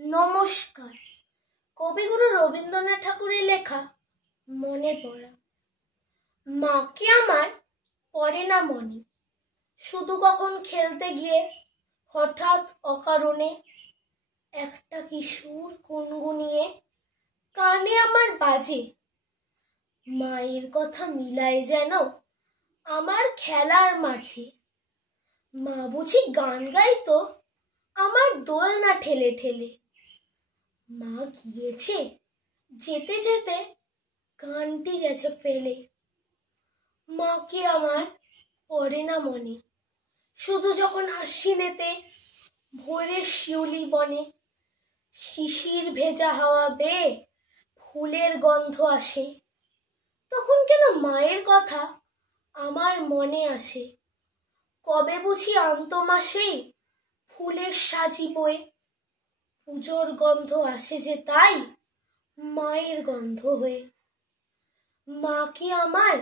নমস্কার। কবিগুরু রবীন্দ্রনাথ ঠাকুরের লেখা মনে পড়া। মাকে আমার পড়ে না মনে, শুধু কখন খেলতে গিয়ে হঠাৎ অকারণে একটা কিশোর গুনগুনিয়ে কানে আমার বাজে। মায়ের কথা মিলায় যেন আমার খেলার মাঝে। মা বুঝি গান গাইতো আমার দোলনা ঠেলে ঠেলে। মা গিয়েছে, যেতে যেতে গানটি গেছে ফেলে। মাকে আমার পড়ে না মনে, শুধু যখন আশ্বিনেতে ভোরের শিউলি বনে শিশির ভেজা হাওয়া বেয়ে ফুলের গন্ধ আসে, তখন কেন মায়ের কথা আমার মনে আসে। কবে বুঝি আন্ত মাসেই ফুলের সাজি বয়ে পুজোর গন্ধ আসে যে তাই মায়ের গন্ধ হয়ে। মাকে আমার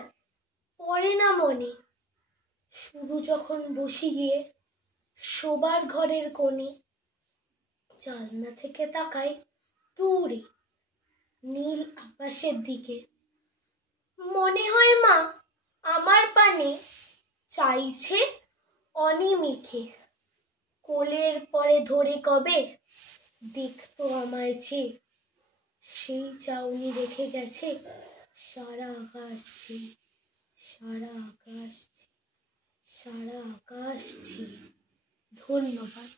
পড়ে না মনে, শুধু যখন বসি গিয়ে শোবার ঘরের কোণে জানলা থেকে তাকাই দূরে নীল আকাশের দিকে। মনে হয় মা আমার পানে চাইছে অনিমিষে, কোলের পরে ধরে কবে দেখতো আমায় চেয়ে। সেই চাউনি রেখে গেছে সারা আকাশ চেয়ে, সারা আকাশ চেয়ে, সারা আকাশ চেয়ে। ধন্যবাদ।